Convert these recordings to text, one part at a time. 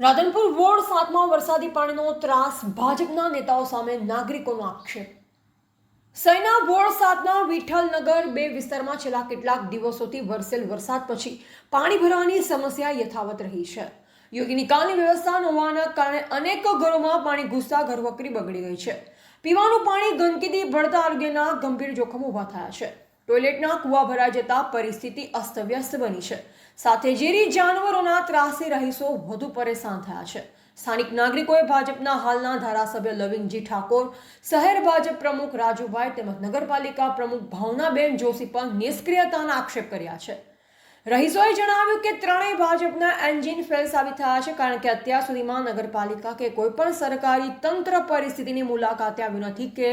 Radhanpur ward 7માં વરસાદી પાણીનો ત્રાસ, ભાજપના નેતાઓ સામે નાગરિકોનો આક્ષેપ। સૈના વોર્ડ 7ના વિઠ્ઠલનગર 2 વિસ્તારમાં છેલ્લા કેટલાક દિવસોથી વરસેલ વરસાદ પછી પાણી ભરાવાની સમસ્યા યથાવત રહી છે। યોગ્ય નિકાલની વ્યવસ્થા ન હોવાના કારણે અનેક ઘરોમાં પાણી ઘૂસતા ઘરવકરી બગડી ગઈ છે। પીવાનું પાણી ગંદકીથી ભળતા આરોગ્યના ગંભીર જોખમો ઊભા થયા છે। ટોયલેટના કૂવા ભરાઈ જતા પરિસ્થિતિ અસ્તવ્યસ્ત બની છે। સાથે ઝેરી જાનવરોના ત્રાસે રહીશો વધુ પરેશાન થયા છે। સ્થાનિક નાગરિકોએ ભાજપના હાલના ધારાસભ્ય લવિંગજી ઠાકોર, શહેર ભાજપ પ્રમુખ રાજુભાઈ તેમજ નગરપાલિકા પ્રમુખ ભાવનાબેન જોશી પર નિષ્ક્રિયતાના આક્ષેપ કર્યા છે। રહીશોએ જણાવ્યું કે ત્રણેય ભાજપના એન્જિન ફેલ સાબિત થયા છે, કારણ કે અત્યાર સુધીમાં નગરપાલિકા કે કોઈ પણ સરકારી તંત્ર પરિસ્થિતિની મુલાકાતે આવ્યું નથી કે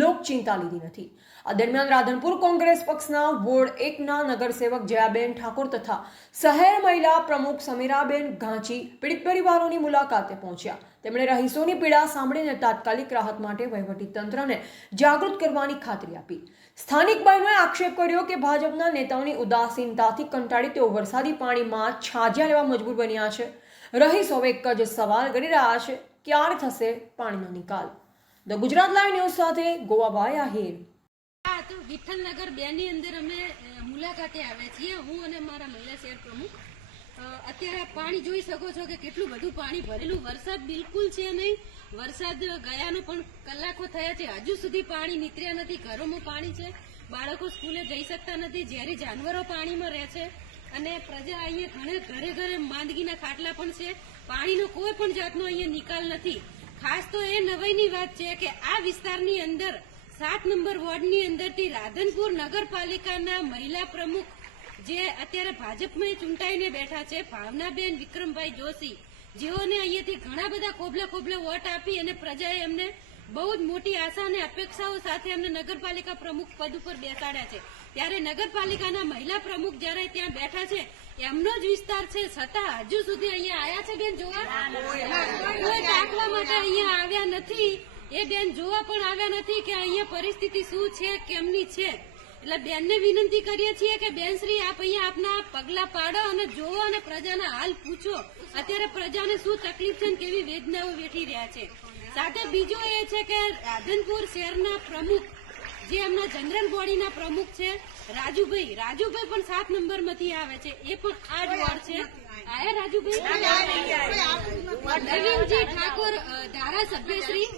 લોકચિંતા લીધી નથી। આ દરમિયાન રાધનપુર કોંગ્રેસ પક્ષના વોર્ડ 1ના નગરસેવક જયાબેન ઠાકોર તથા શહેર મહિલા પ્રમુખ સમીરાબેન ઘાંચી પીડિત પરિવારોની મુલાકાતે પહોંચ્યા। તેમણે રહીશોની પીડા સાંભળીને તાત્કાલિક રાહત માટે વહીવટી તંત્રને જાગૃત કરવાની ખાતરી આપી। સ્થાનિક બહેનોએ આક્ષેપ કર્યો કે ભાજપના નેતાઓની ઉદાસીનતાથી કંટાળી તેઓ વરસાદી પાણીમાં છાજિયા લેવા મજબૂર બન્યા છે। રહીશો એક જ સવાલ કરી રહ્યા છે, ક્યારે થશે પાણીનો નિકાલ? ધ ગુજરાત લાઈવ ન્યૂઝ સાથે ગોવાભાઈ આહિર। તો વિઠ્ઠલનગર 2 ની અંદર અમે મુલાકાતે આવ્યા છીએ, હું અને મારા મહિલા શહેર પ્રમુખ। અત્યારે પાણી જોઈ શકો છો કે કેટલું બધું પાણી ભરેલું, વરસાદ બિલકુલ છે નહીં। વરસાદ ગયાનો પણ કલાકો થયા છે, હજુ સુધી પાણી નીકળ્યા નથી। ઘરોમાં પાણી છે, બાળકો સ્કૂલે જઈ શકતા નથી, ઝેરી જાનવરો પાણીમાં રહે છે અને પ્રજા અહીંયા ઘરે ઘરે માંદગીના ખાટલા પણ છે। પાણીનો કોઈ પણ જાતનો અહીંયા નિકાલ નથી। ખાસ તો એ નવાઈની વાત છે કે આ વિસ્તારની અંદર 7 નંબર વોર્ડની અંદરથી રાધનપુર નગરપાલિકાના મહિલા પ્રમુખ જે અત્યારે ભાજપમાં ચૂંટાઈને બેઠા છે, ભાવનાબેન વિક્રમભાઈ જોશી, જેઓને અહીંયાથી ઘણા બધા ખોબલા વોટ આપી અને પ્રજાએ એમને બહુ જ મોટી આશા અને અપેક્ષાઓ સાથે એમને નગરપાલિકા પ્રમુખ પદ ઉપર બેસાડ્યા છે। ત્યારે નગરપાલિકાના મહિલા પ્રમુખ જયારે ત્યાં બેઠા છે, એમનો જ વિસ્તાર છે, છતાં હજુ સુધી અહીંયા આવ્યા છે બેન જોવા? કોઈ દાખલા માટે અહીંયા આવ્યા નથી। એ બેન જોવા પણ આવ્યા નથી કે અહીંયા પરિસ્થિતિ શું છે, કેમની છે। એટલે બેનને વિનંતી કરીએ છીએ કે બેન શ્રી આપ અહીંયા આપના પગલા પાડો અને જોવો અને પ્રજાના હાલ પૂછો। અત્યારે પ્રજાને શું તકલીફ છે, કેવી વેદનાઓ વેઠી રહ્યા છે। સાથે બીજું એ છે કે રાધનપુર શહેરના પ્રમુખ જે એમના જનરલ બોડીના પ્રમુખ છે રાજુભાઈ પણ 7 નંબરમાંથી આવે છે, એ પણ આ જ વોર્ડ છે। આયા રાજુભાઈ લવિંગજી ઠાકોર ધારાસભ્યશ્રી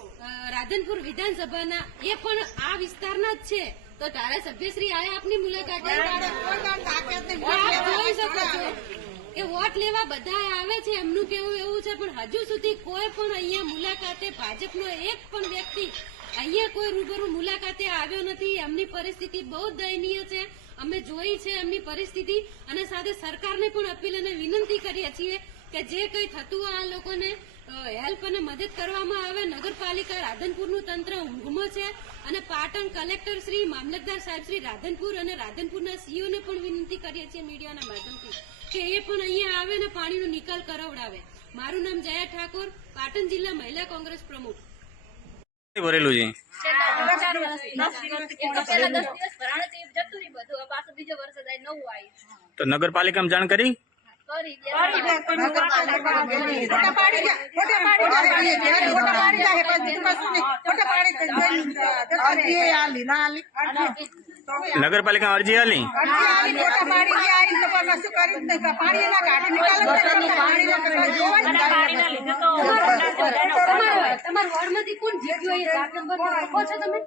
રાધનપુર વિધાનસભાના, એ પણ આ વિસ્તારના જ છે। તો ધારાસભ્યશ્રી આયા આપની મુલાકાતે જોઈ શકો છો કે વોટ લેવા બધા આવે છે, એમનું કેવું એવું છે, પણ હજુ સુધી કોઈ પણ અહીંયા મુલાકાતે ભાજપનો એક પણ વ્યક્તિ અહીંયા કોઈ રૂબરૂ મુલાકાતે આવ્યો નથી। એમની પરિસ્થિતિ બહુ દયનીય છે, અમે જોઈ છે એમની પરિસ્થિતિ, અને સાથે સરકારને પણ અપીલ અને વિનંતી કરીએ છીએ કે જે કંઈ થતું આ લોકોને હેલ્પ અને મદદ કરવામાં આવે। નગરપાલિકા રાધનપુરનું તંત્ર ઊંઘમાં છે અને પાટણ કલેક્ટર શ્રી, મામલતદાર સાહેબ શ્રી રાધનપુર અને રાધનપુરના સીઓને પણ વિનંતી કરીએ છીએ મીડિયાના માધ્યમથી કે એ પણ અહીંયા આવે અને પાણીનો નિકાલ કરાવડાવે। મારું નામ જયા ઠાકોર, પાટણ જિલ્લા મહિલા કોંગ્રેસ પ્રમુખ। ભરેલું છે તો નગરપાલિકામાં જાણ કરી નગરપાલિકા અરજી આલી તમારા વોર્ડમાંથી કોણ જીત્યું? 7 નંબર આપો છો તમે?